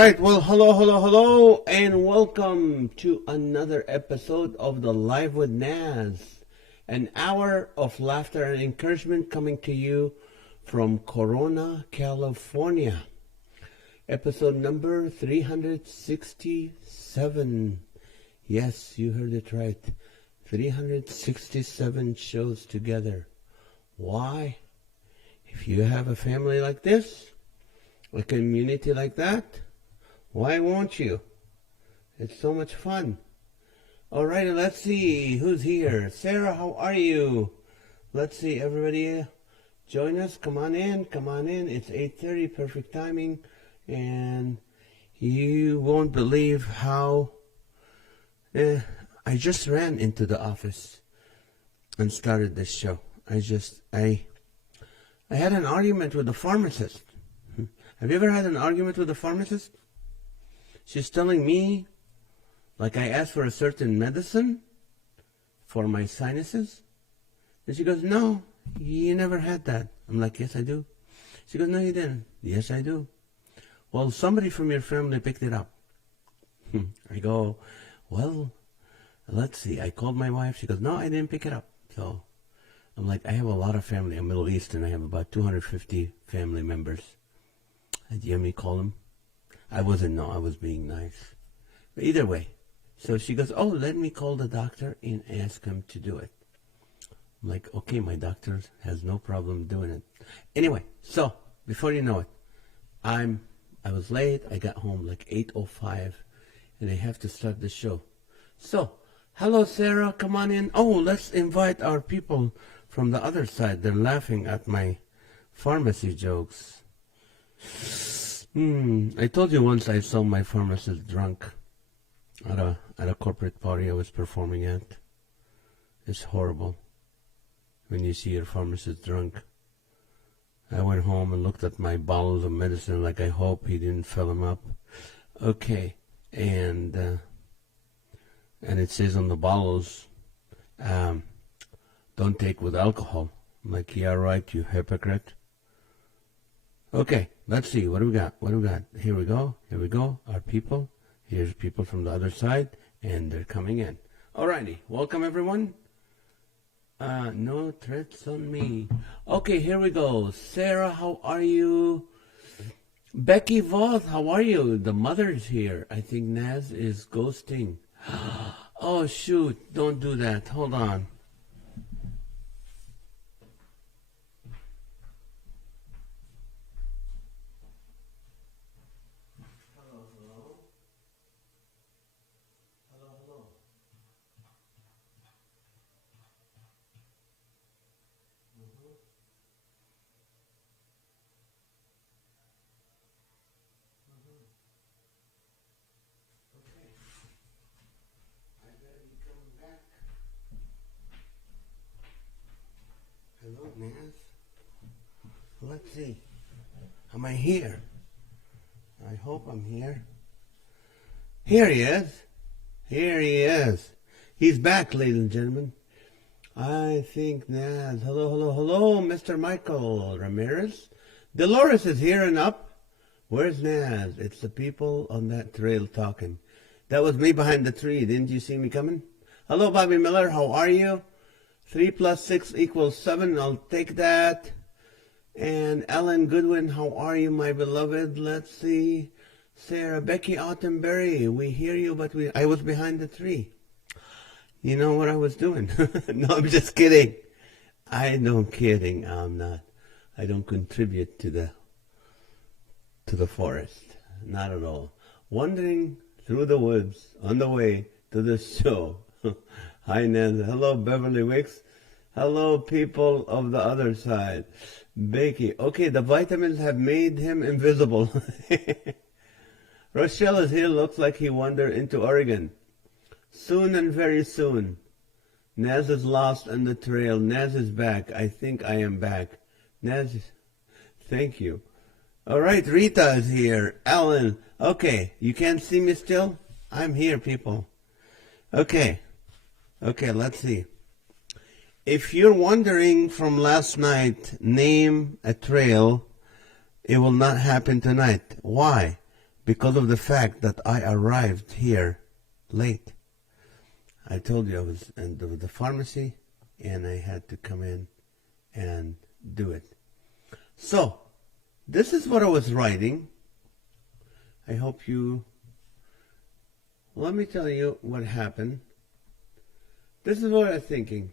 right, well, hello, and welcome to another episode of the Live with NAZ. An hour of laughter and encouragement coming to you from Corona, California. Episode number 367. Yes, you heard it right. 367 shows together. Why? If you have a family like this, a community like that, why won't you? It's so much fun. All right, let's see who's here. Sarah, how are you? Let's see, everybody join us. Come on in. It's 8:30, perfect timing. And you won't believe how I just ran into the office and started this show. I had an argument with the pharmacist. Have you ever had an argument with a pharmacist? She's telling me, like I asked for a certain medicine for my sinuses. And she goes, no, you never had that. I'm like, yes, I do. She goes, no, you didn't. Yes, I do. Well, somebody from your family picked it up. I go, well, let's see. I called my wife. She goes, no, I didn't pick it up. So I'm like, I have a lot of family. I'm Middle Eastern. I have about 250 family members. Did you hear me call him? I wasn't, no, I was being nice. But either way. So she goes, oh, let me call the doctor and ask him to do it. I'm like, okay, my doctor has no problem doing it. Anyway, so before you know it, I was late. I got home like 8:05, and I have to start the show. So, hello, Sarah, come on in. Oh, let's invite our people from the other side. They're laughing at my pharmacy jokes. I told you once I saw my pharmacist drunk at a corporate party I was performing at. It's horrible when you see your pharmacist drunk. I went home and looked at my bottles of medicine like I hope he didn't fill them up. Okay, and it says on the bottles, don't take with alcohol. I'm like, yeah, right, you hypocrite. Okay, let's see. What do we got? Here we go. Our people. Here's people from the other side, and they're coming in. Alrighty. Welcome, everyone. No threats on me. Okay, here we go. Sarah, how are you? Becky Voth, how are you? The mother's here. I think Naz is ghosting. Oh, shoot. Don't do that. Hold on. Hello, Naz. Let's see. Am I here? I hope I'm here. Here he is. He's back, ladies and gentlemen. I think Naz. Hello, Mr. Michael Ramirez. Dolores is here and up. Where's Naz? It's the people on that trail talking. That was me behind the tree. Didn't you see me coming? Hello, Bobby Miller. How are you? 3 + 6 = 7. I'll take that. And Ellen Goodwin, how are you, my beloved? Let's see. Sarah, Becky Autumnberry, we hear you, but I was behind the tree. You know what I was doing? No, I'm just kidding. I'm not. I don't contribute to the forest. Not at all. Wandering through the woods on the way to the show. Hi, Naz. Hello, Beverly Wicks. Hello, people of the other side. Becky. Okay, the vitamins have made him invisible. Rochelle is here. Looks like he wandered into Oregon. Soon and very soon. Naz is lost on the trail. Naz is back. I think I am back. Naz, thank you. All right, Rita is here. Alan. Okay, you can't see me still? I'm here, people. Okay, let's see. If you're wondering from last night, name a trail, it will not happen tonight. Why? because of the fact that I arrived here late. I told you I was in the pharmacy and I had to come in and do it. So, this is what I was writing. I hope you... Let me tell you what happened. This is what I was thinking.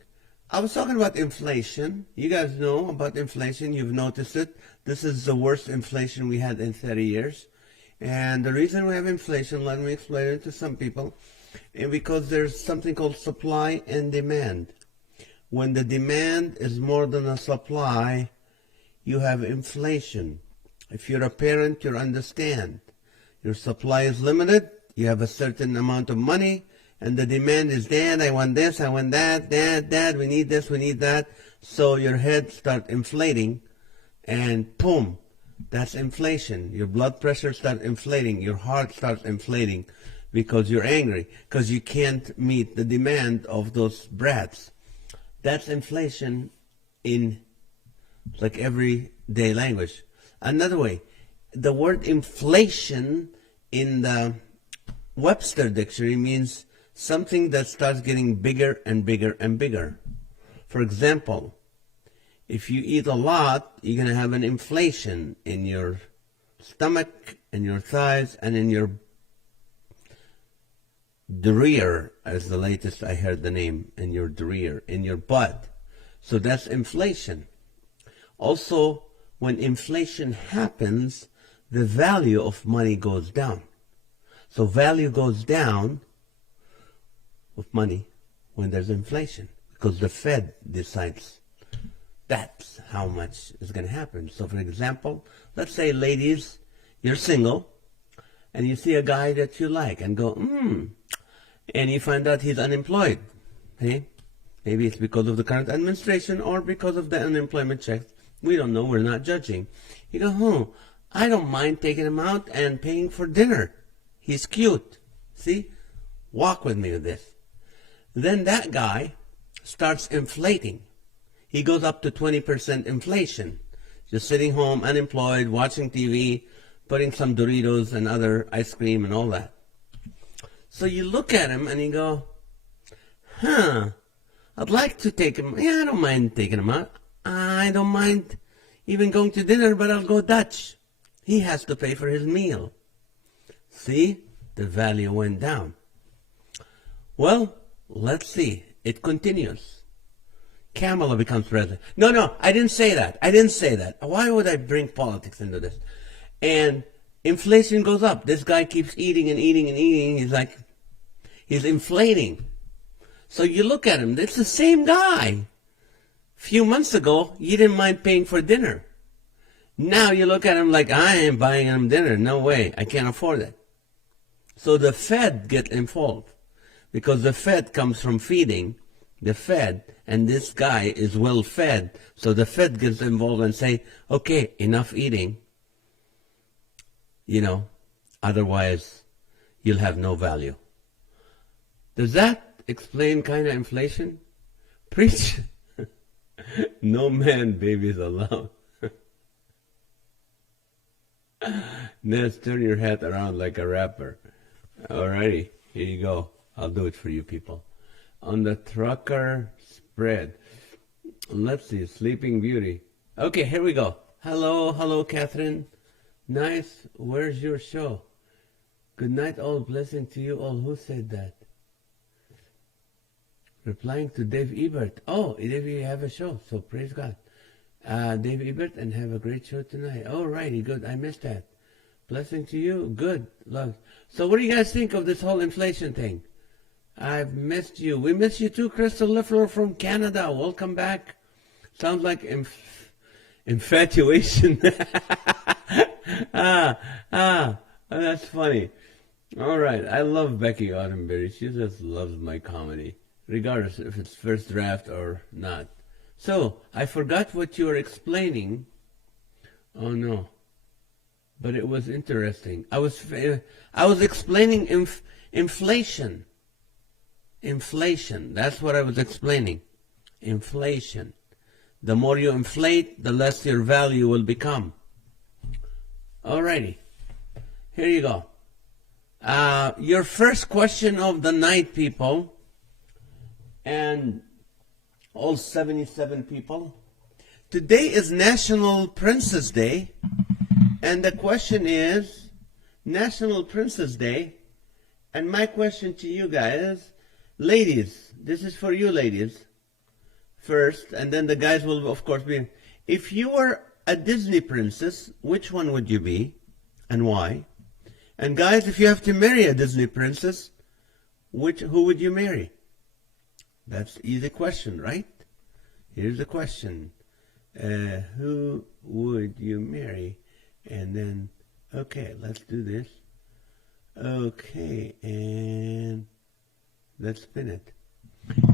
I was talking about inflation. You guys know about inflation. You've noticed it. This is the worst inflation we had in 30 years. And the reason we have inflation, let me explain it to some people, because there's something called supply and demand. When the demand is more than the supply, you have inflation. If you're a parent, you understand. Your supply is limited. You have a certain amount of money. And the demand is, Dad, I want this, I want that, Dad, we need this, we need that. So your head starts inflating, and boom, that's inflation. Your blood pressure starts inflating, your heart starts inflating because you're angry, because you can't meet the demand of those brats. That's inflation in like everyday language. Another way, the word inflation in the Webster dictionary means something that starts getting bigger and bigger and bigger. For example, if you eat a lot, you're going to have an inflation in your stomach, in your thighs, and in your derriere, as the latest I heard the name, in your derriere, in your butt. So that's inflation. Also, when inflation happens, the value of money goes down. So value goes down of money when there's inflation, because the Fed decides that's how much is going to happen. So for example, let's say, ladies, you're single and you see a guy that you like and go, and you find out he's unemployed. Hey, maybe it's because of the current administration or because of the unemployment checks. We don't know. We're not judging. You go, I don't mind taking him out and paying for dinner. He's cute. See? Walk with me with this. Then that guy starts inflating. He goes up to 20% inflation. Just sitting home, unemployed, watching TV, putting some Doritos and other ice cream and all that. So you look at him and you go, I'd like to take him. Yeah, I don't mind taking him out. I don't mind even going to dinner, but I'll go Dutch. He has to pay for his meal. See? The value went down. Well, let's see. It continues. Kamala becomes president. No, I didn't say that. Why would I bring politics into this? And inflation goes up. This guy keeps eating and eating and eating. He's inflating. So you look at him. It's the same guy. A few months ago, you didn't mind paying for dinner. Now you look at him like, I ain't buying him dinner. No way. I can't afford it. So the Fed get involved, because the Fed comes from feeding the Fed, and this guy is well fed. So the Fed gets involved and say, okay, enough eating. Otherwise you'll have no value. Does that explain kind of inflation? Preach. No man babies allowed. NAZ, turn your hat around like a rapper. Alrighty, here you go. I'll do it for you people. On the trucker spread. Let's see, Sleeping Beauty. Okay, here we go. Hello, Catherine. Nice. Where's your show? Good night, all. Blessing to you all. Who said that? Replying to Dave Ebert. Oh, Dave, you have a show, so praise God. Dave Ebert, and have a great show tonight. Alrighty, good. I missed that. Blessing to you. Good. Love. So what do you guys think of this whole inflation thing? I've missed you. We miss you too, Crystal Liffler from Canada. Welcome back. Sounds like infatuation. That's funny. All right. I love Becky Autumnberry. She just loves my comedy, regardless if it's first draft or not. So, I forgot what you were explaining. Oh, no. But it was interesting. I was explaining inflation. Inflation. That's what I was explaining. Inflation. The more you inflate, the less your value will become. Alrighty. Here you go. Your first question of the night, people, and all 77 people. Today is National Princess Day, and the question is National Princess Day. And my question to you guys, ladies, this is for you ladies first, and then the guys will of course be. If you were a Disney princess, which one would you be and why? And guys, if you have to marry a Disney princess, who would you marry? That's an easy question, right? Here's the question. Who would you marry? And then, okay, let's do this. Okay, and let's spin it.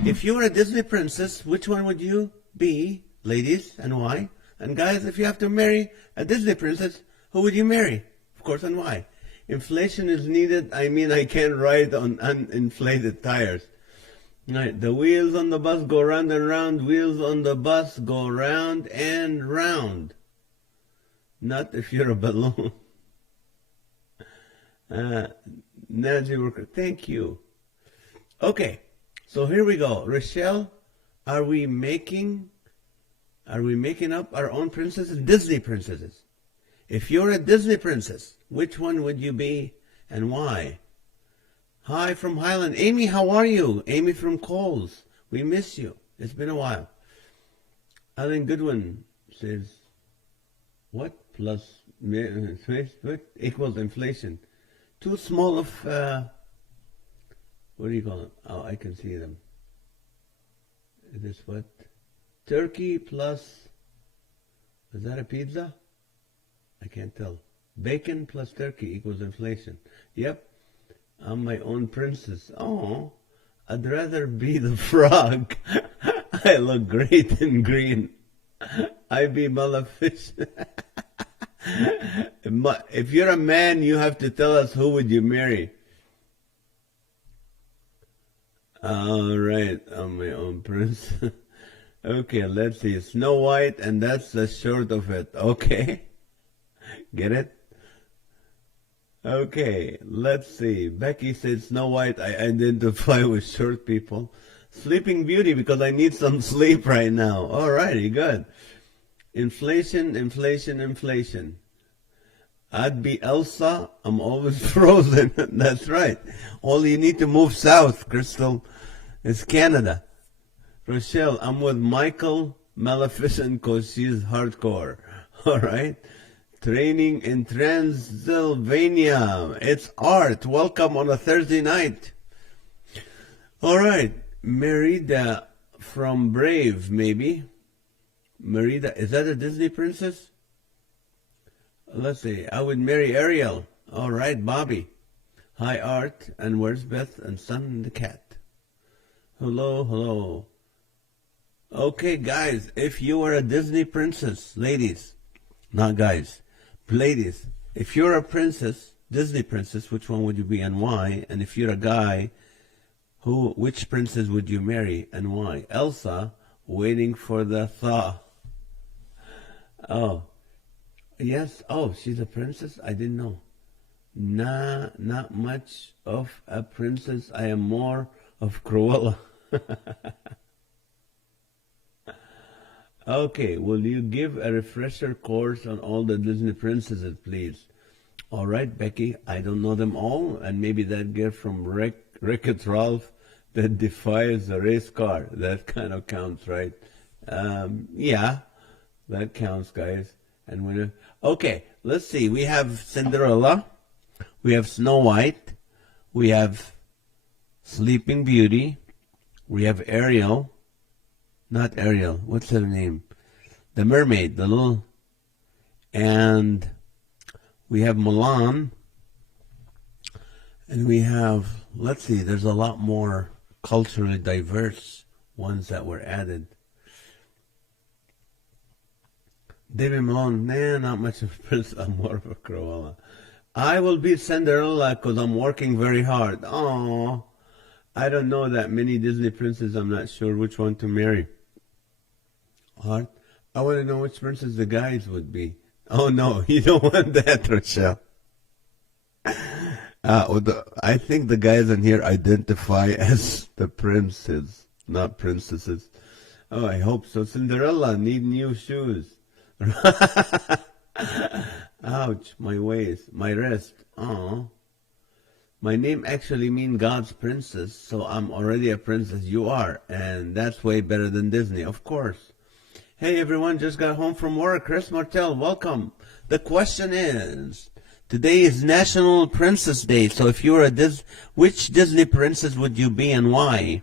If you were a Disney princess, which one would you be, ladies, and why? And guys, if you have to marry a Disney princess, who would you marry? Of course, and why? Inflation is needed. I mean, I can't ride on uninflated tires. Right, the wheels on the bus go round and round. Wheels on the bus go round and round. Not if you're a balloon. NAZ worker, thank you. Okay, so here we go. Rochelle, are we making up our own princesses? Disney princesses. If you're a Disney princess, which one would you be and why? Hi from Highland. Amy, how are you? Amy from Coles. We miss you. It's been a while. Alan Goodwin says, what plus what equals inflation? Too small of, what do you call them? Oh, I can see them. Is this what? Turkey plus, is that a pizza? I can't tell. Bacon plus turkey equals inflation. Yep. I'm my own princess. Oh, I'd rather be the frog. I look great in green. I be Maleficent. If you're a man, you have to tell us who would you marry. All right, I'm my own prince. Okay, let's see. Snow White, and that's the short of it. Okay. Get it? Okay, let's see. Becky said Snow White, I identify with short people. Sleeping Beauty, because I need some sleep right now. Alrighty, good. Inflation, inflation, inflation. I'd be Elsa. I'm always frozen. That's right. All you need to move south, Crystal, is Canada. Rochelle, I'm with Michael Maleficent because she's hardcore. All right. Training in Transylvania. It's Art. Welcome on a Thursday night. All right. Merida from Brave, maybe. Merida, is that a Disney princess? Let's see. I would marry Ariel. All right, Bobby. Hi, Art. And where's Beth and Son the cat? Hello, hello. Okay, guys, if you were a Disney princess, ladies, not guys, ladies, if you're a princess, Disney princess, which one would you be and why? And if you're a guy, which princess would you marry and why? Elsa, waiting for the thaw. Oh, yes. Oh, she's a princess? I didn't know. Nah, not much of a princess. I am more of Cruella. Okay, will you give a refresher course on all the Disney princesses, please? All right, Becky, I don't know them all, and maybe that girl from Wreck-It Ralph that defies a race car, that kind of counts, right? Yeah, that counts, guys. And okay, let's see. We have Cinderella, we have Snow White, we have Sleeping Beauty, we have Ariel. Not Ariel. What's her name? The mermaid, the little. And we have Mulan. And we have, let's see, there's a lot more culturally diverse ones that were added. David Malone, nah, not much of a prince. I'm more of a Cruella. I will be Cinderella because I'm working very hard. Oh, I don't know that many Disney princes. I'm not sure which one to marry. Art, I want to know which princess the guys would be. Oh no, you don't want that, Rochelle. I think the guys in here identify as the princes, not princesses. Oh, I hope so. Cinderella need new shoes. Ouch, my waist, my wrist. Oh. My name actually means God's princess, so I'm already a princess. You are, and that's way better than Disney, of course. Hey everyone, just got home from work. Chris Martel, welcome. The question is, today is National Princess Day, so if you were which Disney princess would you be and why?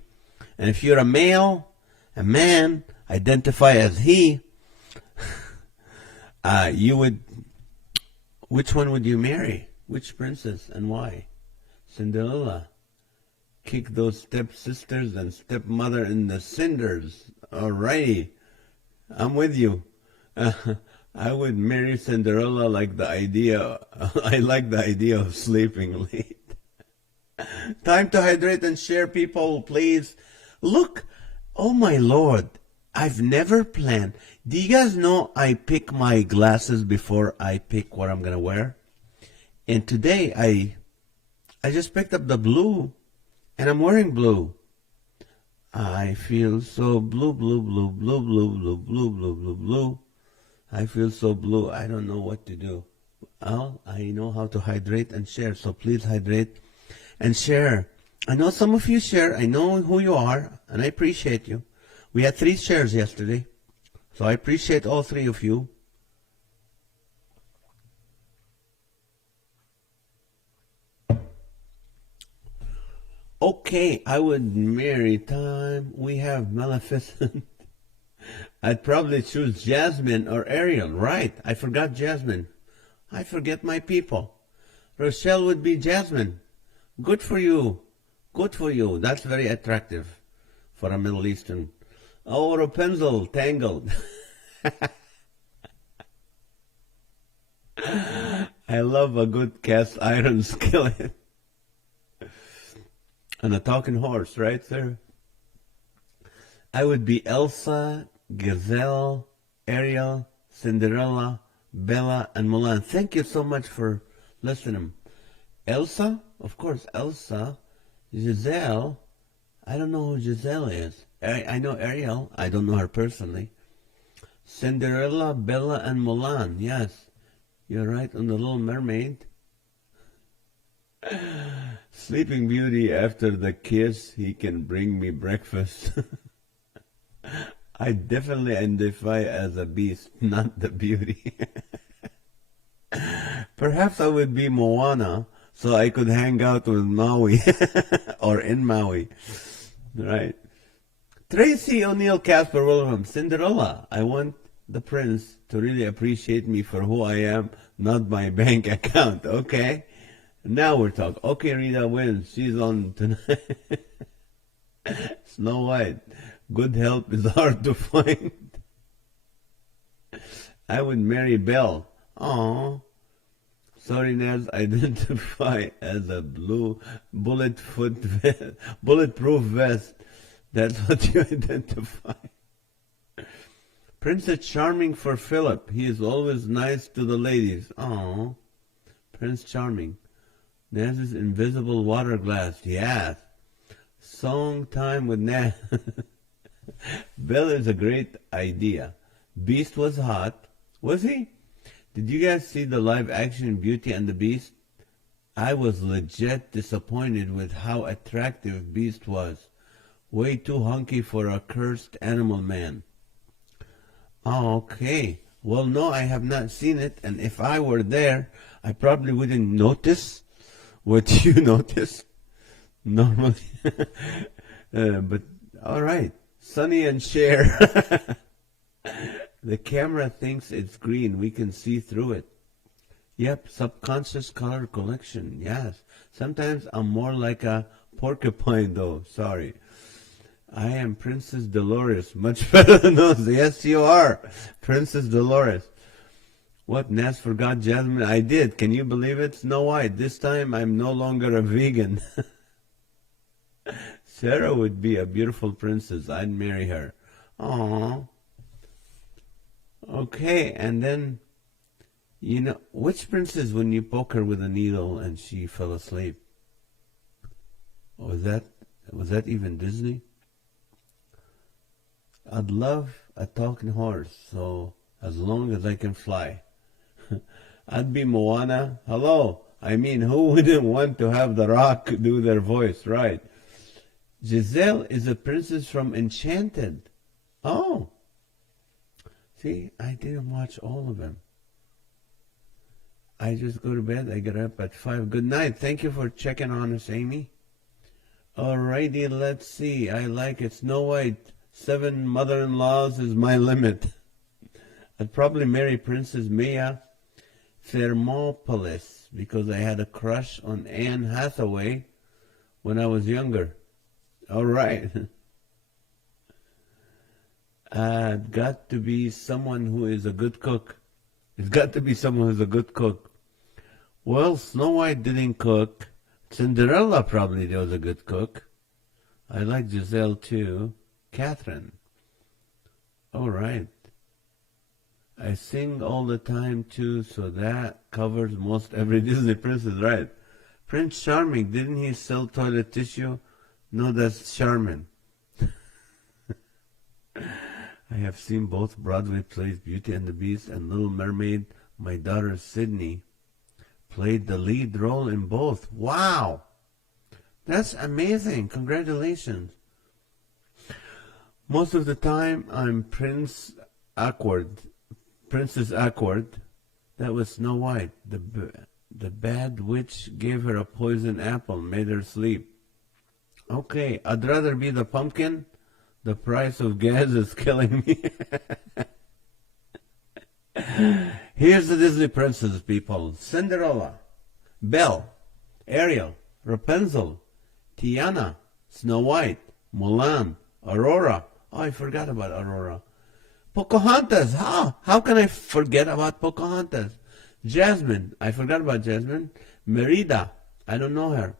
And if you're a male, a man, identify as he, which one would you marry? Which princess and why? Cinderella. Kick those stepsisters and stepmother in the cinders. Alrighty. I'm with you. I would marry Cinderella like the idea. I like the idea of sleeping late. Time to hydrate and share, people, please. Look, oh my Lord, I've never planned. Do you guys know I pick my glasses before I pick what I'm going to wear? And today I just picked up the blue, and I'm wearing blue. I feel so blue, blue, blue, blue, blue, blue, blue, blue, blue, blue. I feel so blue. I don't know what to do. Well, I know how to hydrate and share, so please hydrate and share. I know some of you share. I know who you are, and I appreciate you. We had 3 shares yesterday, so I appreciate all 3 of you. Okay, I would marry time. We have Maleficent. I'd probably choose Jasmine or Ariel. Right, I forgot Jasmine. I forget my people. Rochelle would be Jasmine. Good for you. Good for you. That's very attractive for a Middle Eastern. Oh, Rapunzel, tangled. I love a good cast iron skillet. And a talking horse, right, sir? I would be Elsa, Gazelle, Ariel, Cinderella, Bella, and Mulan. Thank you so much for listening. Elsa? Of course, Elsa. Giselle? I don't know who Giselle is. I know Ariel. I don't know her personally. Cinderella, Bella, and Mulan. Yes, you're right on the Little Mermaid. Sleeping Beauty, after the kiss, he can bring me breakfast. I definitely identify as a beast, not the beauty. Perhaps I would be Moana, so I could hang out with Maui, or in Maui. Right. Tracy O'Neill Casper Wilhelm, Cinderella. I want the prince to really appreciate me for who I am, not my bank account. Okay? Now we're talking. Okay, Rita wins. She's on tonight. Snow White. Good help is hard to find. I would marry Belle. Aww. Sorry, NAZ, identify as a blue bulletproof vest. That's what you identify. Princess Charming for Philip. He is always nice to the ladies. Aww. Prince Charming. NAZ's invisible water glass. Yes. Song time with Naz. Belle is a great idea. Beast was hot. Was he? Did you guys see the live action Beauty and the Beast? I was legit disappointed with how attractive Beast was. Way too hunky for a cursed animal man. Oh, okay. Well, no, I have not seen it, and if I were there, I probably wouldn't notice what you notice normally. But all right, Sunny and Cher. The camera thinks it's green. We can see through it. Yep, subconscious color collection. Yes. Sometimes I'm more like a porcupine, though. Sorry. I am Princess Dolores. Much better than those. Yes, you are. Princess Dolores. What, NAZ forgot Jasmine? I did. Can you believe it? Snow White. This time I'm no longer a vegan. Sarah would be a beautiful princess. I'd marry her. Aww. Okay, and then You know, which princess when you poke her with a needle and she fell asleep? Was that even Disney? I'd love a talking horse, so as long as I can fly. I'd be Moana. Hello. I mean, who wouldn't want to have The Rock do their voice, right? Giselle is a princess from Enchanted. Oh. See, I didn't watch all of them. I just go to bed. I get up at 5. Good night. Thank you for checking on us, Amy. Alrighty, let's see. I like it. Snow White. 7 mother-in-laws is my limit. I'd probably marry Princess Mia Thermopolis because I had a crush on Anne Hathaway when I was younger. All right. I've got to be someone who is a good cook. It's got to be someone who's a good cook. Well, Snow White didn't cook. Cinderella probably was a good cook. I like Giselle too. Catherine. All right. I sing all the time too, so that covers most every Disney princess, right? Prince Charming, didn't he sell toilet tissue? No, that's Charmin. I have seen both Broadway plays, Beauty and the Beast and Little Mermaid. My daughter Sydney played the lead role in both. Wow! That's amazing. Congratulations. Most of the time, I'm Princess Awkward. That was Snow White. The bad witch gave her a poison apple, made her sleep. Okay, I'd rather be the pumpkin. The price of gas is killing me. Here's the Disney princesses, people. Cinderella, Belle, Ariel, Rapunzel, Tiana, Snow White, Mulan, Aurora. Oh, I forgot about Aurora. Pocahontas. How can I forget about Pocahontas? Jasmine. I forgot about Jasmine. Merida. I don't know her.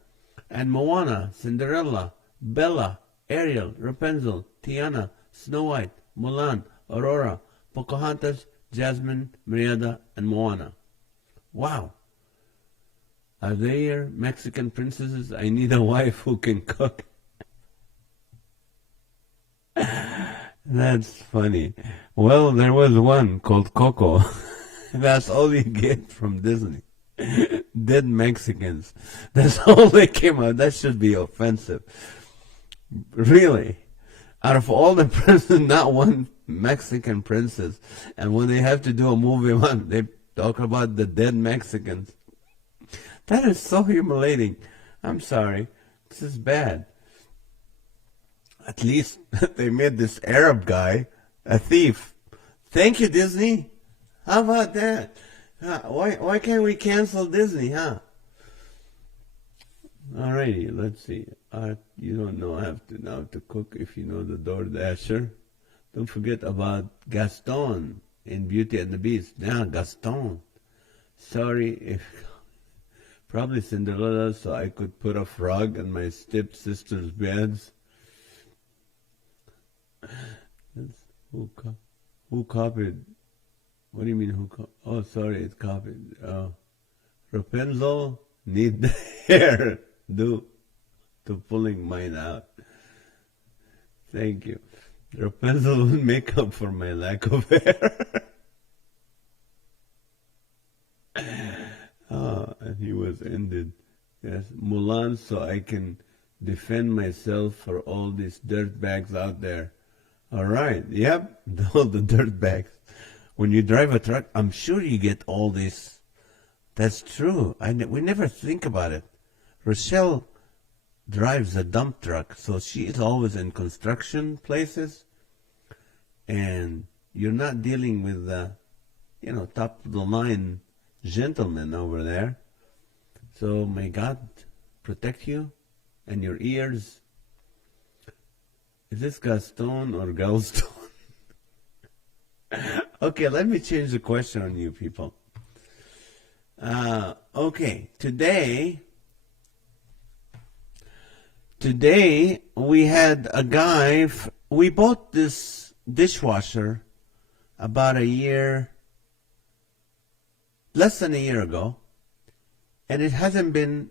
And Moana, Cinderella, Bella, Ariel, Rapunzel, Tiana, Snow White, Mulan, Aurora, Pocahontas, Jasmine, Merida, and Moana. Wow. Are they Mexican princesses? I need a wife who can cook. That's funny. Well, there was one called Coco. That's all you get from Disney. Dead Mexicans. That's all they came out. That should be offensive. Really. Out of all the princes, not one Mexican princess. And when they have to do a movie, they talk about the dead Mexicans. That is so humiliating. I'm sorry. This is bad. At least they made this Arab guy a thief. Thank you, Disney. How about that? Why can't we cancel Disney, huh? Alrighty, let's see. You don't know have to now to cook if you know the DoorDasher. Don't forget about Gaston in Beauty and the Beast. Yeah, Gaston. Sorry if probably Cinderella, so I could put a frog in my stepsister's beds. Who copied? What do you mean who copied? Oh, sorry, it's copied. Rapunzel need the hair do to pulling mine out. Thank you. Rapunzel will make up for my lack of hair. And he was ended. Yes, Mulan, so I can defend myself for all these dirtbags out there. All right, yep, all the dirtbags. When you drive a truck, I'm sure you get all this. That's true. We never think about it. Rochelle drives a dump truck, so she is always in construction places, and you're not dealing with the, top of the line gentlemen over there. So may God protect you and your ears. Is this Gaston or Galston? Okay, let me change the question on you people. Okay, today we had a guy, we bought this dishwasher about a year less than a year ago, and it hasn't been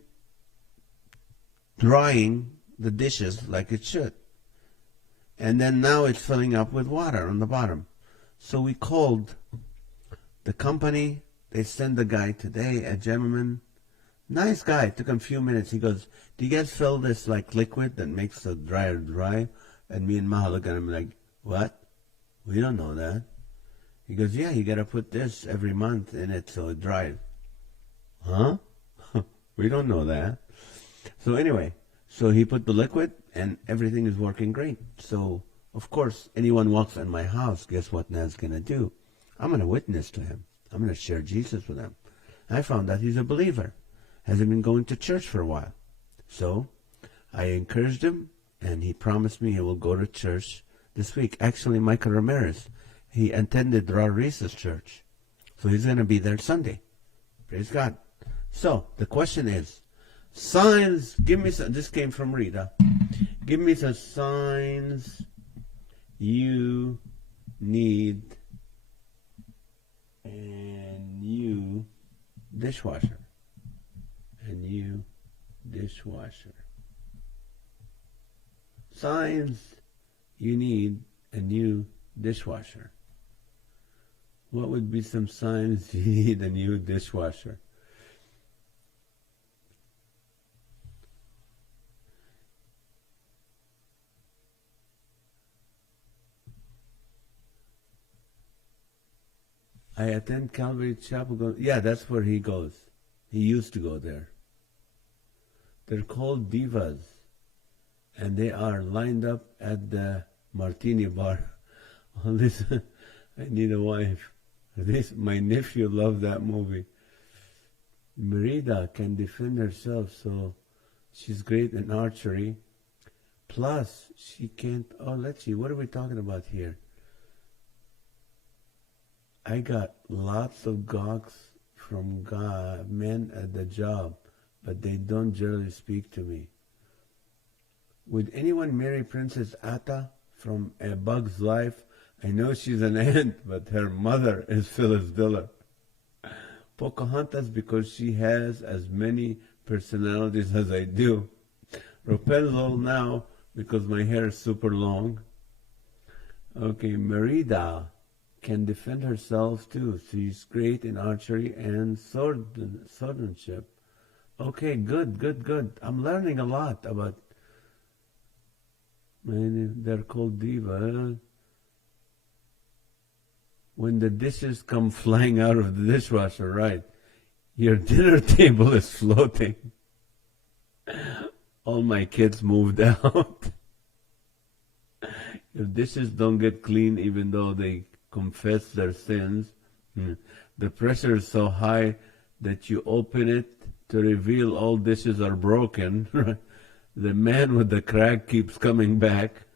drying the dishes like it should. And then now it's filling up with water on the bottom. So we called the company. They sent the guy today, a gentleman, nice guy. It took him a few minutes. He goes, do you guys fill this like liquid that makes the dryer dry? And me and Maha look at him like, what? We don't know that. He goes, yeah, you got to put this every month in it so it dries. Huh? We don't know that. So anyway, so he put the liquid and everything is working great. So, of course, anyone walks in my house, guess what NAZ's going to do? I'm going to witness to him. I'm going to share Jesus with him. I found out he's a believer. Hasn't been going to church for a while. So I encouraged him, and he promised me he will go to church this week. Actually, Michael Ramirez, he attended Raw Reese's church. So he's going to be there Sunday. Praise God. So the question is, signs, give me some, this came from Rita. Give me some signs you need a new dishwasher. A new dishwasher. Signs you need a new dishwasher. What would be some signs you need a new dishwasher? I attend Calvary Chapel. Yeah, that's where he goes. He used to go there. They're called divas, and they are lined up at the martini bar. Oh, listen, I need a wife. My nephew loved that movie. Merida can defend herself, so she's great in archery. Plus, she can't. Oh, let's see. What are we talking about here? I got lots of gawks from men at the job, but they don't generally speak to me. Would anyone marry Princess Atta from A Bug's Life? I know she's an ant, but her mother is Phyllis Diller. Pocahontas because she has as many personalities as I do. Rapunzel now because my hair is super long. Okay, Merida can defend herself too. She's great in archery and swordsmanship. Okay, good. I'm learning a lot about. They're called diva. When the dishes come flying out of the dishwasher, right? Your dinner table is floating. All my kids moved out. Your dishes don't get clean even though they confess their sins. The pressure is so high that you open it to reveal all dishes are broken. The man with the crack keeps coming back.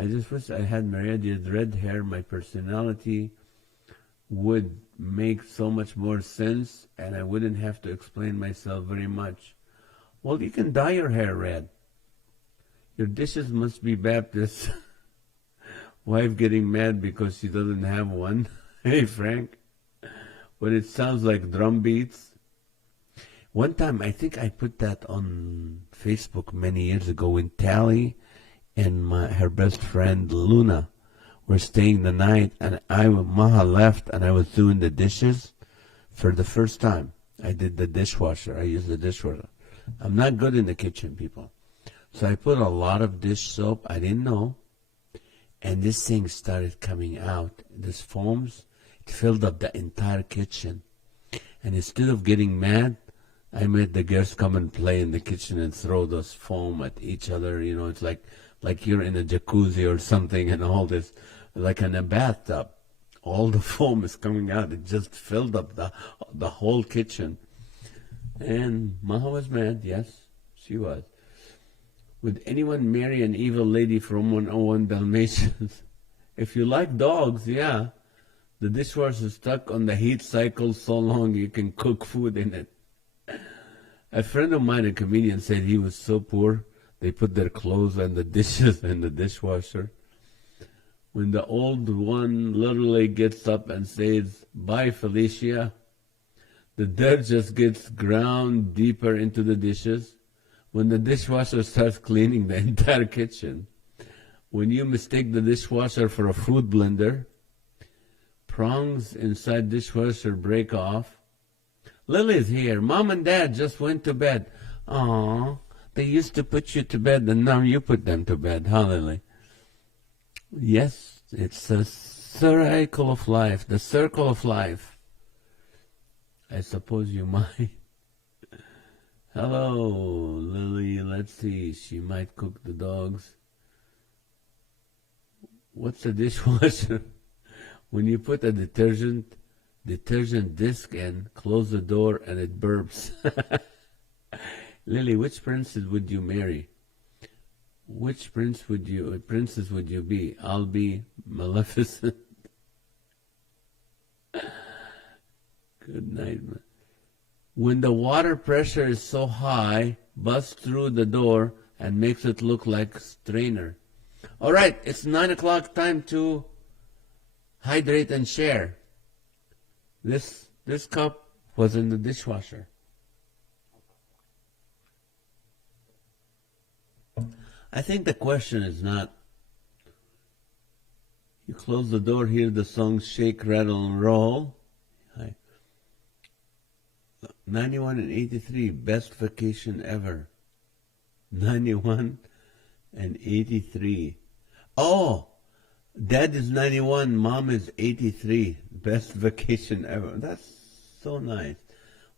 I just wish I had Maria's red hair. My personality would make so much more sense and I wouldn't have to explain myself very much. Well, you can dye your hair red. Your dishes must be Baptist. Wife getting mad because she doesn't have one. Hey, Frank. But it sounds like drum beats. One time, I think I put that on Facebook many years ago when Tally and her best friend Luna were staying the night, and Maha left, and I was doing the dishes for the first time. I did the dishwasher. I used the dishwasher. I'm not good in the kitchen, people. So I put a lot of dish soap. I didn't know. And this thing started coming out. This foams, it filled up the entire kitchen. And instead of getting mad, I made the girls come and play in the kitchen and throw those foam at each other. You know, it's like you're in a jacuzzi or something and all this, like in a bathtub. All the foam is coming out. It just filled up the whole kitchen. And Maha was mad. Yes, she was. Would anyone marry an evil lady from 101 Dalmatians? If you like dogs, yeah. The dishwasher is stuck on the heat cycle so long you can cook food in it. A friend of mine, a comedian, said he was so poor, they put their clothes and the dishes in the dishwasher. When the old one literally gets up and says, "Bye, Felicia," The dirt just gets ground deeper into the dishes. When the dishwasher starts cleaning the entire kitchen. When you mistake the dishwasher for a fruit blender, prongs inside dishwasher break off. Lily's here. Mom and Dad just went to bed. Aww, they used to put you to bed and now you put them to bed, huh, Lily? Yes, it's a circle of life, the circle of life. I suppose you might. Hello, Lily. Let's see. She might cook the dogs. What's a dishwasher? When you put a detergent disc in, close the door and it burps. Lily, which princess would you marry? Which princess would you be? I'll be Maleficent. Good night, man. When the water pressure is so high, bust through the door and makes it look like a strainer. All right, it's 9 o'clock, time to hydrate and share. This cup was in the dishwasher. I think the question is not, you close the door, hear the song Shake, Rattle, and Roll. 91 and 83, best vacation ever. 91 and 83. Oh, Dad is 91, Mom is 83. Best vacation ever. That's so nice.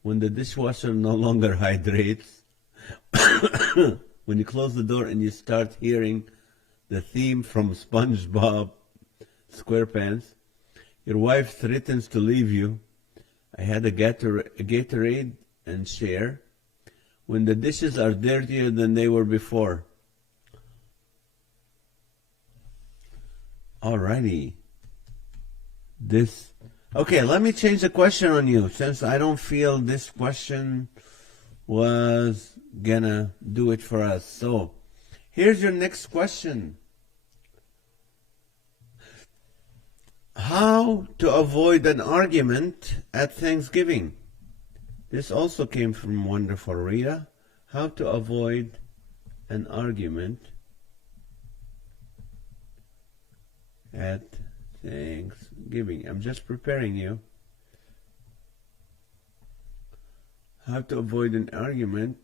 When the dishwasher no longer hydrates, when you close the door and you start hearing the theme from SpongeBob SquarePants, your wife threatens to leave you. I had a Gatorade and share. When the dishes are dirtier than they were before. Alrighty. Okay, let me change the question on you, since I don't feel this question was gonna do it for us. So, here's your next question. How to avoid an argument at Thanksgiving. This also came from Wonderful Rita. How to avoid an argument at Thanksgiving. I'm just preparing you. How to avoid an argument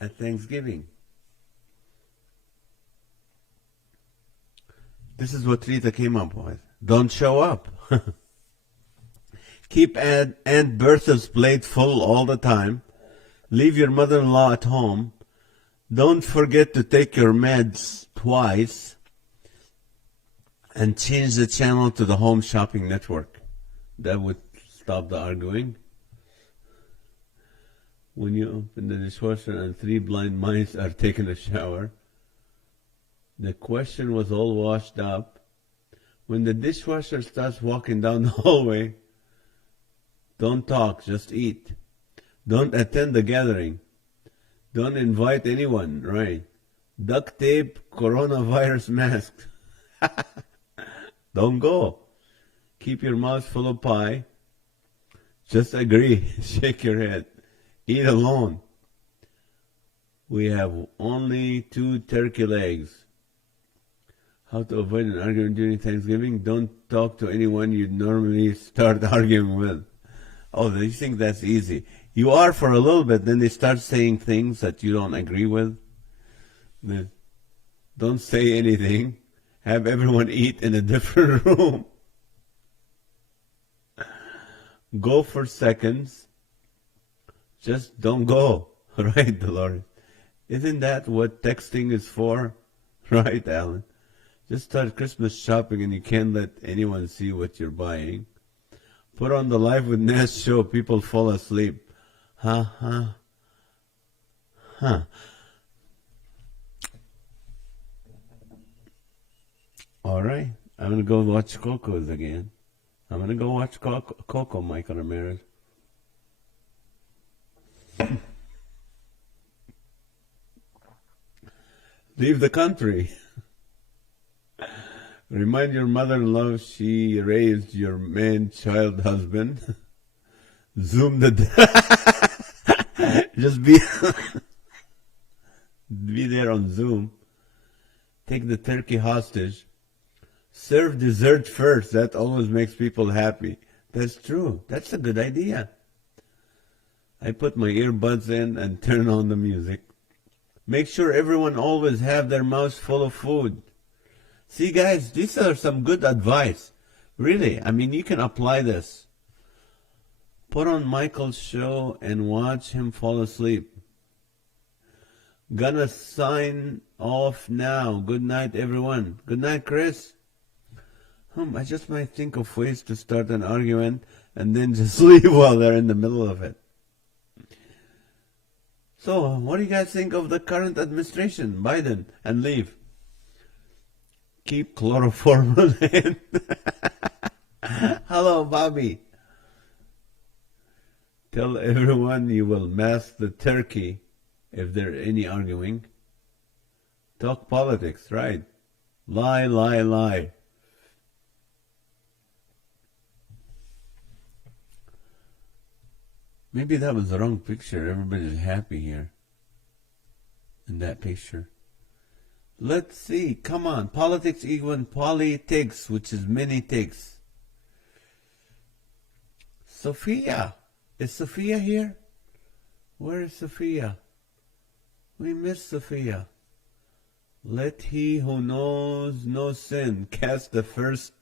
at Thanksgiving. This is what Rita came up with. Don't show up. Keep Aunt Bertha's plate full all the time. Leave your mother-in-law at home. Don't forget to take your meds twice. And change the channel to the Home Shopping Network. That would stop the arguing. When you open the dishwasher and 3 blind mice are taking a shower. The question was all washed up. When the dishwasher starts walking down the hallway, don't talk, just eat. Don't attend the gathering. Don't invite anyone, right? Duct tape, coronavirus mask. Don't go. Keep your mouth full of pie. Just agree. Shake your head. Eat alone. We have only 2 turkey legs. How to avoid an argument during Thanksgiving? Don't talk to anyone you'd normally start arguing with. Oh, you think that's easy. You are for a little bit, then they start saying things that you don't agree with. Don't say anything. Have everyone eat in a different room. Go for seconds. Just don't go. Right, Dolores? Isn't that what texting is for? Right, Alan? Just start Christmas shopping and you can't let anyone see what you're buying. Put on the Live with NAZ show. People fall asleep. Huh. All right. I'm going to go watch Coco's again. I'm going to go watch Coco, Michael Ramirez. Leave the country. Remind your mother-in-law she raised your man-child husband. Zoom the... Just be there on Zoom. Take the turkey hostage. Serve dessert first. That always makes people happy. That's true. That's a good idea. I put my earbuds in and turn on the music. Make sure everyone always have their mouths full of food. See, guys, these are some good advice. Really, I mean, you can apply this. Put on Michael's show and watch him fall asleep. Gonna sign off now. Good night, everyone. Good night, Chris. I just might think of ways to start an argument and then just leave while they're in the middle of it. So, what do you guys think of the current administration, Biden, and leave? Keep chloroform on hand. Hello, Bobby. Tell everyone you will mask the turkey if there's any arguing. Talk politics, right? Lie, lie, lie. Maybe that was the wrong picture. Everybody's happy here in that picture. Let's see. Come on. Politics equals politics, which is many ticks. Sophia. Is Sophia here? Where is Sophia? We miss Sophia. Let he who knows no sin cast the first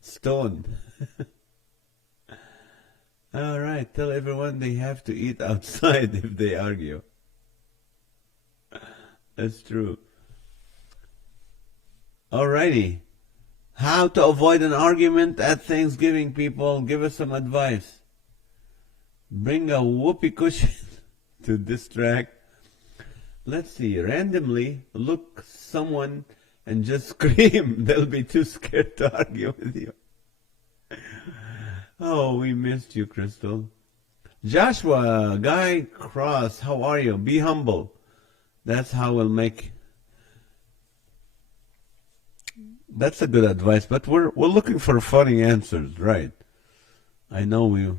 stone. All right, tell everyone they have to eat outside if they argue. That's true. Alrighty. How to avoid an argument at Thanksgiving, people. Give us some advice. Bring a whoopee cushion to distract. Let's see. Randomly look someone and just scream. They'll be too scared to argue with you. Oh, we missed you, Crystal. Joshua, Guy Cross, how are you? Be humble. That's how we'll make... That's a good advice, but we're looking for funny answers, right? I know we...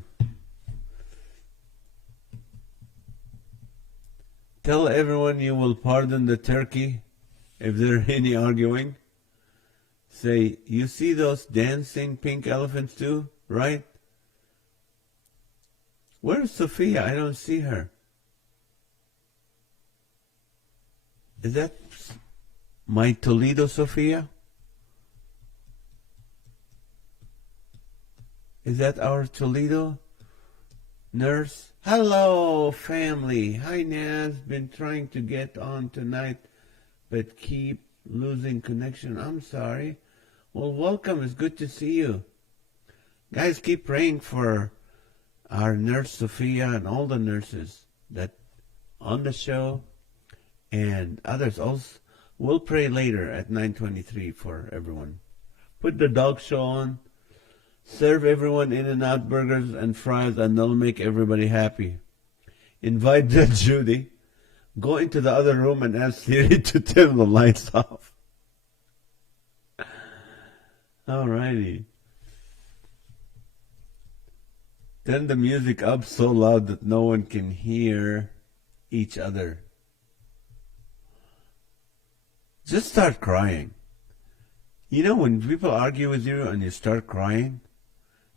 Tell everyone you will pardon the turkey if there's any arguing. Say, you see those dancing pink elephants too, right? Where's Sophia? I don't see her. Is that my Toledo Sophia? Is that our Toledo nurse? Hello, family. Hi, NAZ. Been trying to get on tonight, but keep losing connection. I'm sorry. Well, welcome. It's good to see you. Guys, keep praying for our nurse Sophia and all the nurses that on the show and others also. We'll pray later at 9:23 for everyone. Put the dog show on. Serve everyone In-N-Out burgers and fries, and they'll make everybody happy. Invite Judge Judy. Go into the other room and ask Siri to turn the lights off. Alrighty. Turn the music up so loud that no one can hear each other. Just start crying. You know, when people argue with you and you start crying,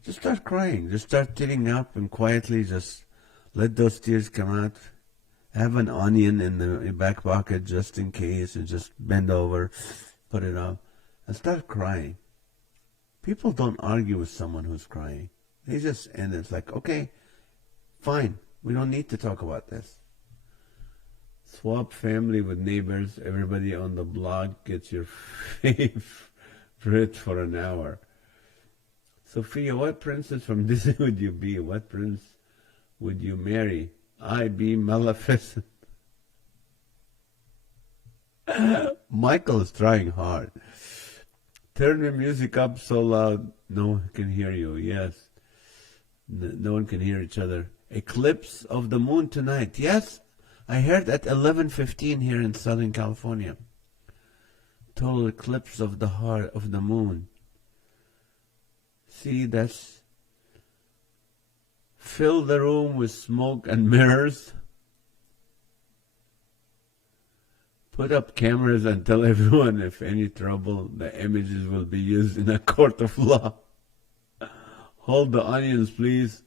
just start crying. Just start tearing up and quietly just let those tears come out. Have an onion in the back pocket just in case, and just bend over, put it up, and start crying. People don't argue with someone who's crying. They just, and it's like, okay, fine. We don't need to talk about this. Swap family with neighbors. Everybody on the block gets your favorite for an hour. Sophia, what princess from Disney would you be? What prince would you marry? I be Maleficent. Michael is trying hard. Turn the music up so loud no one can hear you. Yes. No one can hear each other. Eclipse of the moon tonight. Yes, I heard at 11:15 here in Southern California. Total eclipse of the heart of the moon. See, that's fill the room with smoke and mirrors. Put up cameras and tell everyone if any trouble, the images will be used in a court of law. Hold the onions, please.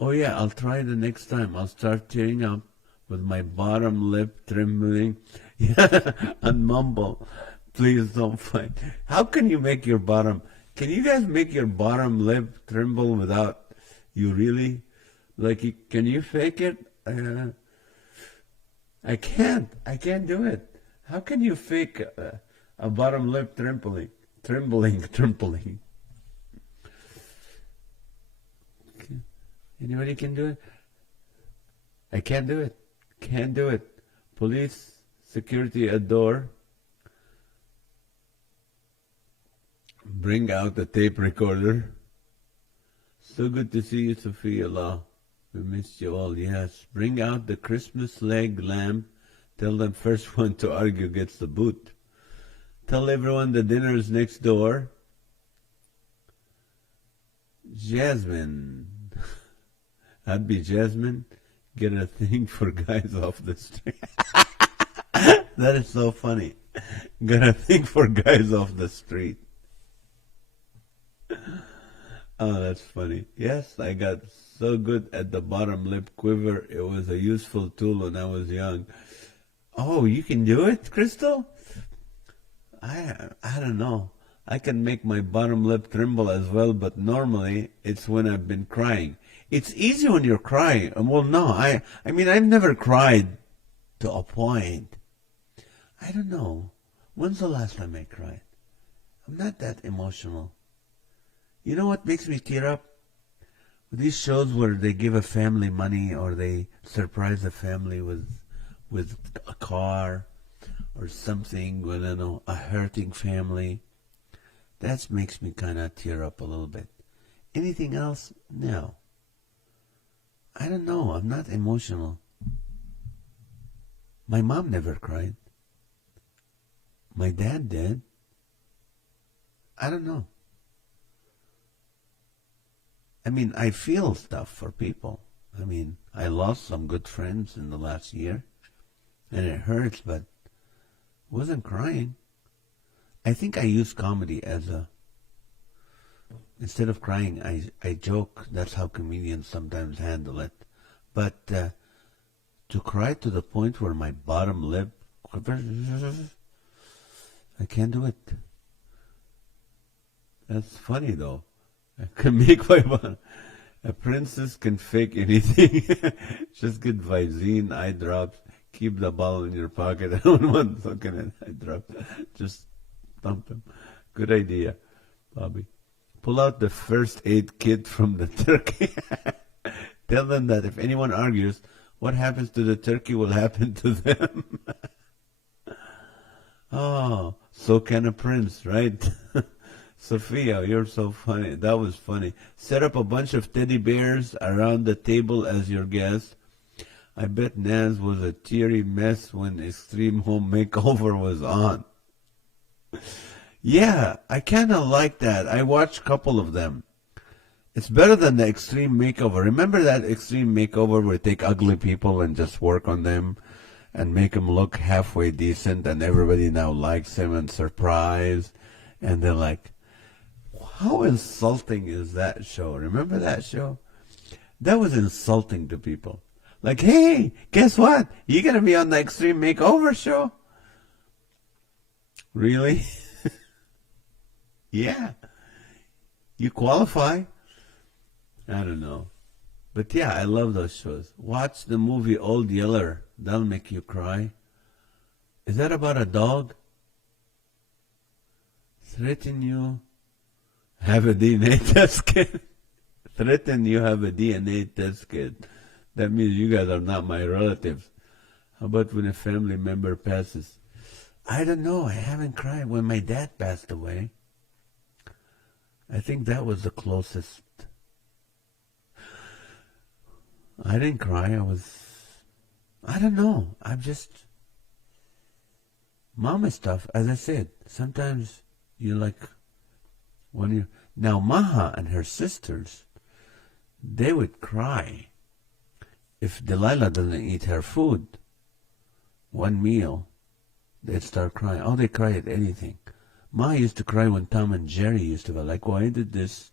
Oh yeah, I'll try the next time. I'll start tearing up with my bottom lip trembling. Yeah, and mumble. Please don't fight. How can you make your bottom... Can you guys make your bottom lip tremble without you really... Like, can you fake it? I can't do it. How can you fake a bottom lip trembling? Anybody can do it? I can't do it. Can't do it. Police, security at door. Bring out the tape recorder. So good to see you, Sophia Law. We missed you all, yes. Bring out the Christmas leg lamp. Tell them first one to argue gets the boot. Tell everyone the dinner is next door. Jasmine. I'd be Jasmine. Get a thing for guys off the street. That is so funny. Get a thing for guys off the street. Oh, that's funny. Yes, I got so good at the bottom lip quiver. It was a useful tool when I was young. Oh, you can do it, Crystal? I don't know. I can make my bottom lip tremble as well, but normally it's when I've been crying. It's easy when you're crying. Well, no, I mean, I've never cried to a point. I don't know. When's the last time I cried? I'm not that emotional. You know what makes me tear up? These shows where they give a family money or they surprise a family with a car or something, with, I don't know, a hurting family. That makes me kind of tear up a little bit. Anything else? No. I don't know. I'm not emotional. My mom never cried. My dad did. I don't know. I mean, I feel stuff for people. I mean, I lost some good friends in the last year, and it hurts, but wasn't crying. I think I use comedy as a... Instead of crying, I joke. That's how comedians sometimes handle it. But to cry to the point where my bottom lip... I can't do it. That's funny, though. I can make my bottom... A princess can fake anything. Just get Visine, eye drops. Keep the ball in your pocket. I don't want looking at eye drops. Just thump them. Good idea, Bobby. Pull out the first aid kit from the turkey. Tell them that if anyone argues, what happens to the turkey will happen to them. Oh, so can a prince, right? Sophia, you're so funny. That was funny. Set up a bunch of teddy bears around the table as your guest. I bet NAZ was a teary mess when Extreme Home Makeover was on. Yeah, I kind of like that. I watched a couple of them. It's better than the Extreme Makeover. Remember that Extreme Makeover where they take ugly people and just work on them and make them look halfway decent, and everybody now likes them and surprised, and they're like, how insulting is that show? Remember that show? That was insulting to people. Like, hey, guess what? You're going to be on the Extreme Makeover show? Really? Yeah. You qualify. I don't know. But yeah, I love those shows. Watch the movie Old Yeller. That'll make you cry. Is that about a dog? Threaten you have a DNA test kit. Threaten you have a DNA test kit. That means you guys are not my relatives. How about when a family member passes? I don't know. I haven't cried. When my dad passed away, I think that was the closest. I didn't cry. I don't know. I'm just Mama stuff, as I said, sometimes you like, when you, now Maha and her sisters, they would cry if Delilah doesn't eat her food. One meal, they'd start crying. Oh, they cry at anything. Ma used to cry when Tom and Jerry used to go, like, why did this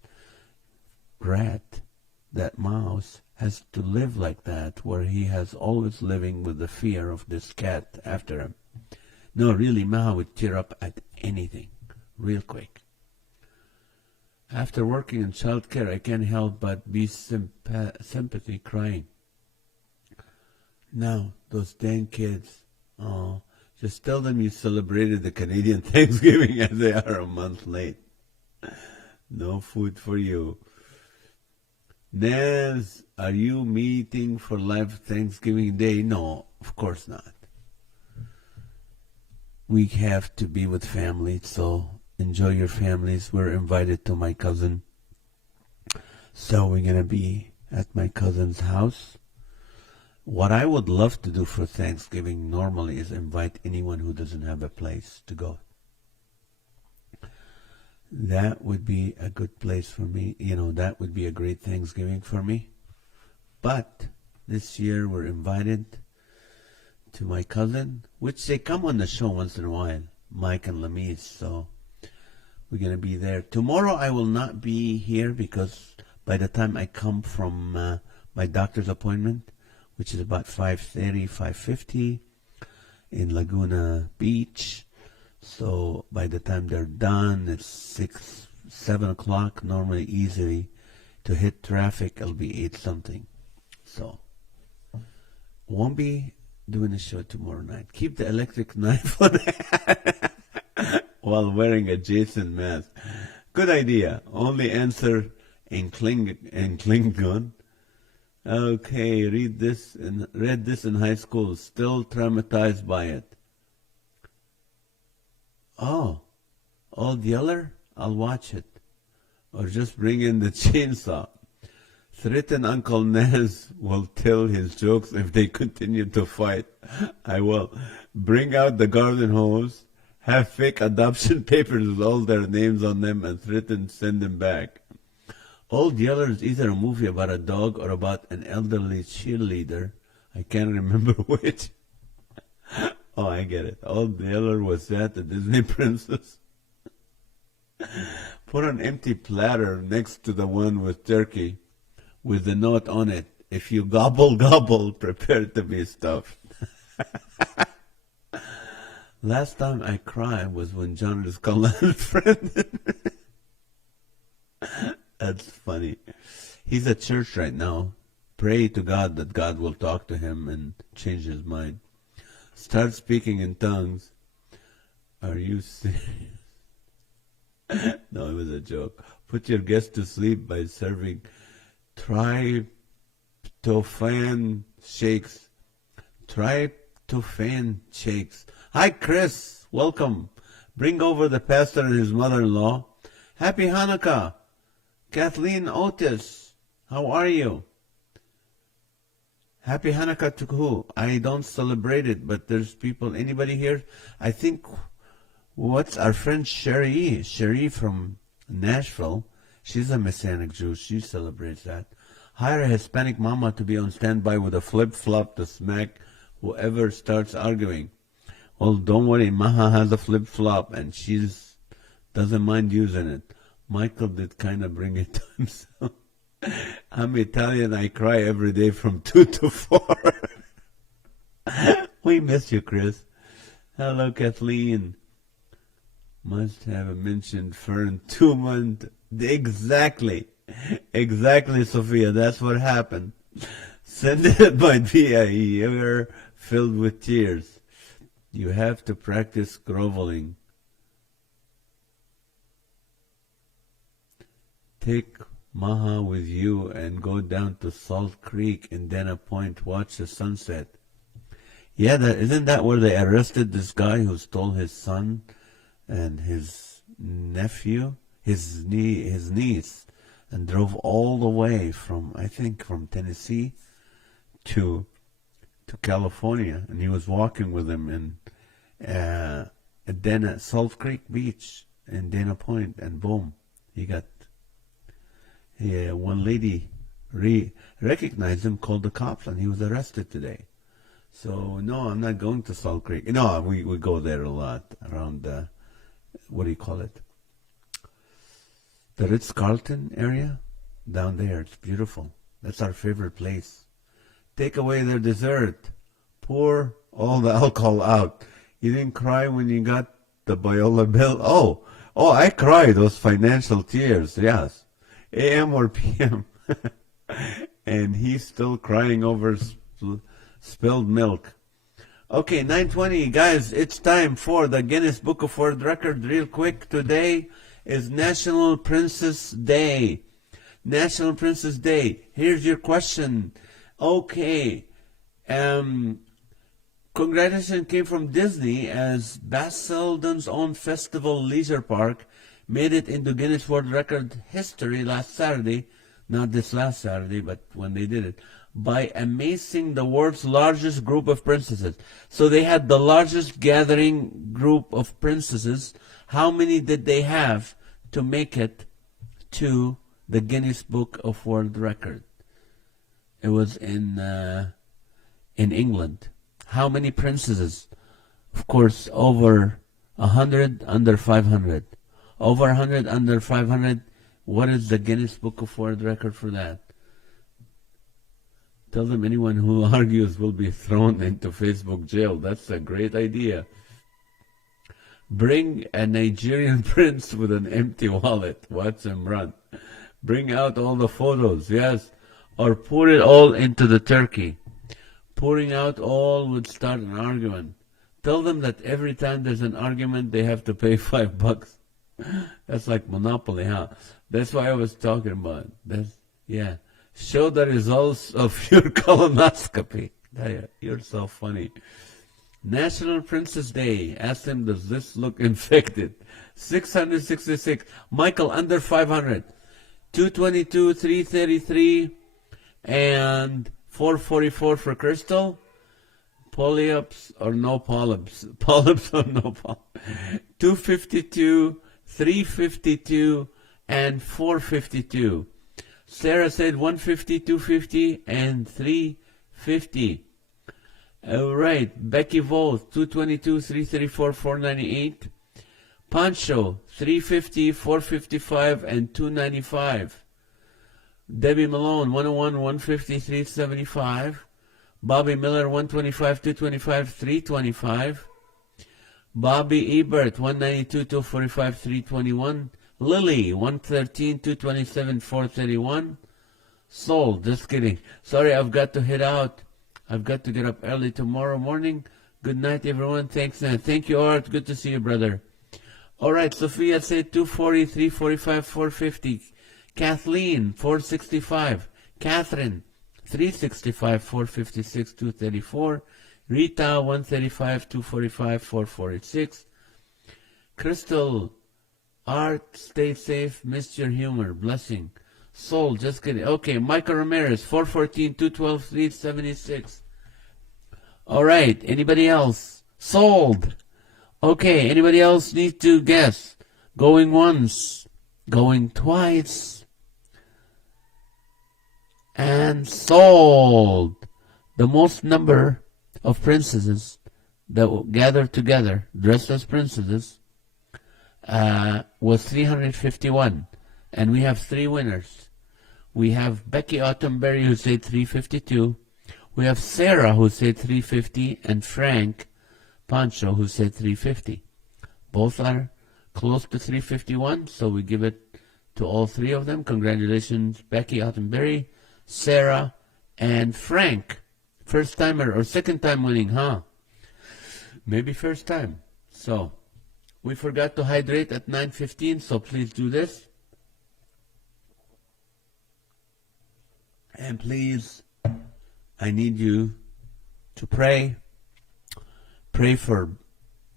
rat, that mouse, has to live like that, where he has always living with the fear of this cat after him? No, really, Maha would tear up at anything, real quick. After working in child care, I can't help but be sympathy crying. Now, those dang kids, oh, just tell them you celebrated the Canadian Thanksgiving as they are a month late. No food for you. Naz, are you meeting for live Thanksgiving Day? No, of course not. We have to be with family, so enjoy your families. We're invited to my cousin. So we're going to be at my cousin's house. What I would love to do for Thanksgiving normally is invite anyone who doesn't have a place to go. That would be a good place for me. You know, that would be a great Thanksgiving for me. But this year we're invited to my cousin, which they come on the show once in a while, Mike and Lamise. So we're going to be there. Tomorrow I will not be here because by the time I come from my doctor's appointment, which is about 5:30, 5:50 in Laguna Beach. So by the time they're done, it's 6, 7 o'clock. Normally easily to hit traffic, it'll be 8 something. So won't be doing a show tomorrow night. Keep the electric knife on while wearing a Jason mask. Good idea. Only answer in Klingon. Okay, read this in high school. Still traumatized by it. Oh, Old Yeller? I'll watch it. Or just bring in the chainsaw. Threaten Uncle Naz will tell his jokes if they continue to fight. I will. Bring out the garden hose, have fake adoption papers with all their names on them, and threaten send them back. Old Yeller is either a movie about a dog or about an elderly cheerleader. I can't remember which. Oh, I get it. Old Yeller was that the Disney princess. Put an empty platter next to the one with turkey with the note on it. If you gobble, gobble, prepare to be stuffed. Last time I cried was when John Scullin friend. That's funny. He's at church right now. Pray to God that God will talk to him and change his mind. Start speaking in tongues. Are you serious? No, it was a joke. Put your guests to sleep by serving tryptophan shakes. Tryptophan shakes. Hi, Chris. Welcome. Bring over the pastor and his mother-in-law. Happy Hanukkah. Kathleen Otis, how are you? Happy Hanukkah to who? I don't celebrate it, but there's people. Anybody here? I think, what's our friend Sherry from Nashville. She's a Messianic Jew. She celebrates that. Hire a Hispanic mama to be on standby with a flip-flop to smack whoever starts arguing. Well, don't worry. Maha has a flip-flop, and she doesn't mind using it. Michael did kind of bring it to himself. I'm Italian. I cry every day from 2 to 4. We miss you, Chris. Hello, Kathleen. Must have mentioned Fern 2 months. Exactly, Sophia. That's what happened. Send it might be a year filled with tears. You have to practice groveling. Take Maha with you and go down to Salt Creek in Dana Point. Watch the sunset. Yeah, isn't that where they arrested this guy who stole his son and his nephew, his niece, and drove all the way from Tennessee to California, and he was walking with him, Dana, Salt Creek Beach in Dana Point, and boom, he got, one lady recognized him, called the cops, and he was arrested today. So, no, I'm not going to Salt Creek. No, we go there a lot, around, what do you call it? The Ritz-Carlton area? Down there, it's beautiful. That's our favorite place. Take away their dessert. Pour all the alcohol out. You didn't cry when you got the Biola bill? Oh, I cried, those financial tears, yes. AM or PM. And he's still crying over spilled milk. Okay, 9:20, guys, it's time for the Guinness Book of World Record. Real quick, today is National Princess Day. National Princess Day. Here's your question. Okay, congratulations came from Disney as Basildon's own festival leisure park made it into Guinness World Record history last Saturday, not this last Saturday, but when they did it, by amazing the world's largest group of princesses. So they had the largest gathering group of princesses. How many did they have to make it to the Guinness Book of World Record? It was in England. How many princesses? Of course, over 100, under 500. Over 100, under 500. What is the Guinness Book of World Record for that? Tell them anyone who argues will be thrown into Facebook jail. That's a great idea. Bring a Nigerian prince with an empty wallet. Watch him run. Bring out all the photos, yes. Or pour it all into the turkey. Pouring out all would start an argument. Tell them that every time there's an argument, they have to pay $5. That's like Monopoly, huh? That's what I was talking about. Yeah. Show the results of your colonoscopy. You're so funny. National Princess Day. Ask them, does this look infected? 666. Michael, under 500. 222, 333, and 444 for Crystal. Polyps or no polyps? Polyps or no polyps? 252, 352, and 452. Sarah said 150, 250, and 350. All right. Becky Volt, 222, 334, 498. Pancho, 350, 455, and 295. Debbie Malone, 101, 150, 375. Bobby Miller, 125, 225, 325. Bobby Ebert, 192, 245, 321. Lily, 113, 227, 431. Sold, just kidding. Sorry, I've got to head out. I've got to get up early tomorrow morning. Good night, everyone. Thanks, and thank you, Art. Good to see you, brother. All right, Sophia said 240, 345, 450. Kathleen, 465. Catherine, 365, 456, 234. Rita, 135, 245, 446. Crystal, Art, stay safe, missed your humor, blessing. Soul, just kidding. Okay, Michael Ramirez, 414, 212, 376. All right, anybody else? Sold. Okay, anybody else need to guess? Going once, going twice, and sold. The most number of princesses that gathered together, dressed as princesses, was 351. And we have three winners. We have Becky Autumnberry, who said 352. We have Sarah, who said 350, and Frank Pancho, who said 350. Both are close to 351, so we give it to all three of them. Congratulations, Becky Autumnberry, Sarah, and Frank. First timer or second time winning, huh? Maybe first time. So, we forgot to hydrate at 9:15, so please do this. And please, I need you to pray. Pray for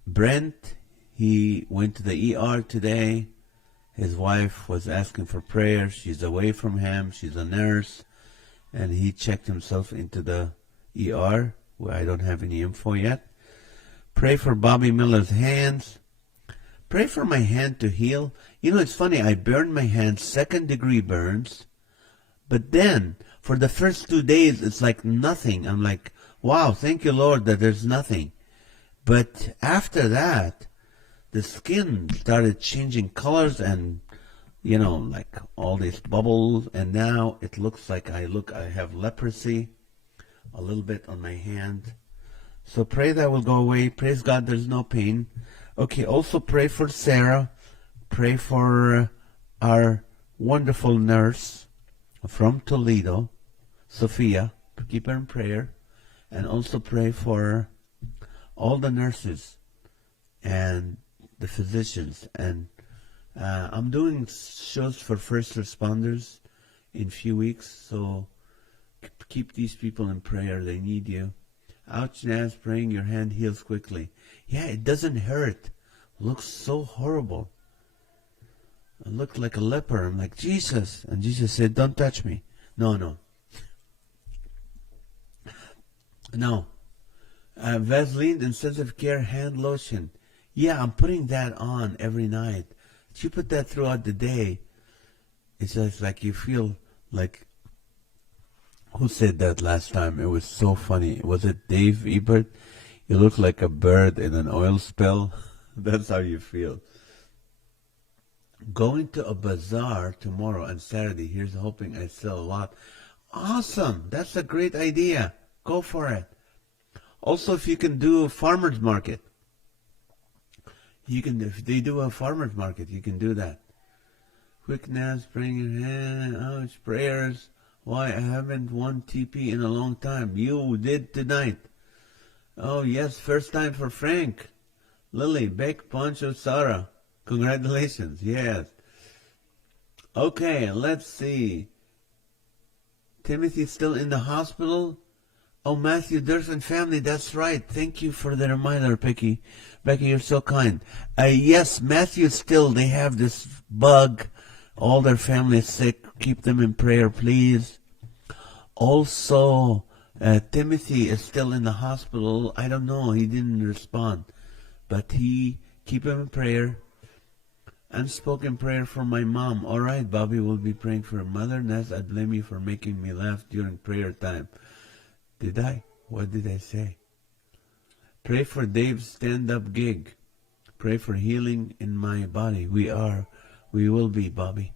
Brent. He went to the ER today. His wife was asking for prayer. She's away from him. She's a nurse. And he checked himself into the ER, where I don't have any info yet. Pray for Bobby Miller's hands. Pray for my hand to heal. You know, it's funny. I burned my hand, 2nd-degree burns. But then, for the first 2 days, it's like nothing. I'm like, wow, thank you, Lord, that there's nothing. But after that, the skin started changing colors and, you know, like all these bubbles. And now it looks like I have leprosy a little bit on my hand. So pray that will go away. Praise God, there's no pain. Okay, also pray for Sarah. Pray for our wonderful nurse from Toledo, Sophia. Keep her in prayer. And also pray for all the nurses and the physicians. And I'm doing shows for first responders in a few weeks. So keep these people in prayer. They need you. Ouch, NAZ, praying your hand heals quickly. Yeah, it doesn't hurt. Looks so horrible. I looked like a leper. I'm like, Jesus. And Jesus said, don't touch me. No. Vaseline Intensive Care Hand Lotion. Yeah, I'm putting that on every night. If you put that throughout the day, it's just like you feel like... Who said that last time? It was so funny. Was it Dave Ebert? You look like a bird in an oil spill. That's how you feel. Going to a bazaar tomorrow and Saturday. Here's hoping I sell a lot. Awesome. That's a great idea. Go for it. Also, if you can do a farmer's market. If they do a farmer's market, you can do that. Quick NAZ, praying your hand. Ouch, prayers. Why, I haven't won TP in a long time. You did tonight. Oh, yes, first time for Frank. Lily, Beck, Poncho, Sarah. Congratulations, yes. Okay, let's see. Timothy's still in the hospital? Oh, Matthew, Durst family, that's right. Thank you for the reminder, Becky. Becky, you're so kind. Yes, Matthew still, they have this bug. All their family is sick. Keep them in prayer, please. Also, Timothy is still in the hospital. I don't know. He didn't respond. But keep him in prayer. Unspoken prayer for my mom. All right, Bobby will be praying for her mother. NAZ, I blame you for making me laugh during prayer time. Did I? What did I say? Pray for Dave's stand-up gig. Pray for healing in my body. We will be, Bobby.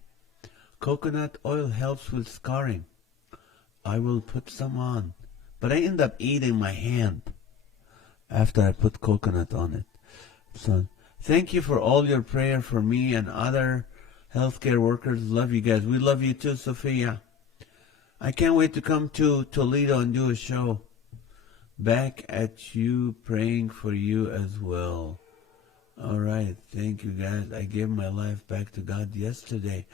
Coconut oil helps with scarring. I will put some on. But I end up eating my hand after I put coconut on it. So thank you for all your prayer for me and other healthcare workers. Love you guys. We love you too, Sophia. I can't wait to come to Toledo and do a show. Back at you, praying for you as well. All right. Thank you, guys. I gave my life back to God yesterday.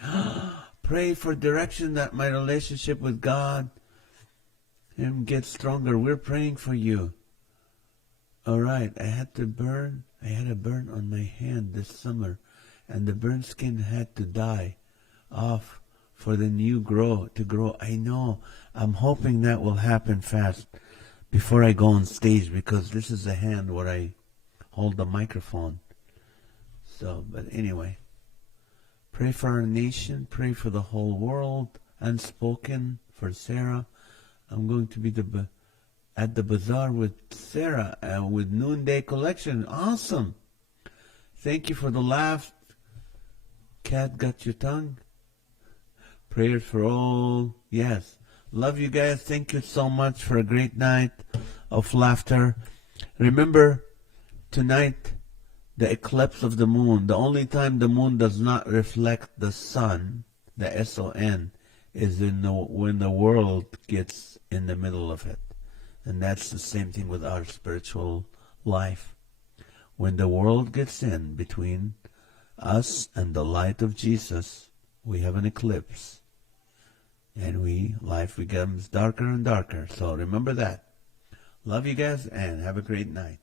Pray for direction that my relationship with God gets stronger. We're praying for you. All right. I had a burn on my hand this summer, and the burnt skin had to die off for the new to grow. I know. I'm hoping that will happen fast before I go on stage, because this is the hand where I hold the microphone. So, but anyway, pray for our nation, pray for the whole world. Unspoken for Sarah. I'm going to be at the bazaar with Sarah with Noonday Collection. Awesome. Thank you for the laugh. Cat got your tongue. Prayers for all. Yes. Love you guys. Thank you so much for a great night of laughter. Remember, tonight, the eclipse of the moon. The only time the moon does not reflect the sun, the S-O-N, is when the world gets in the middle of it. And that's the same thing with our spiritual life. When the world gets in between us and the light of Jesus, we have an eclipse. And life becomes darker and darker. So remember that. Love you guys and have a great night.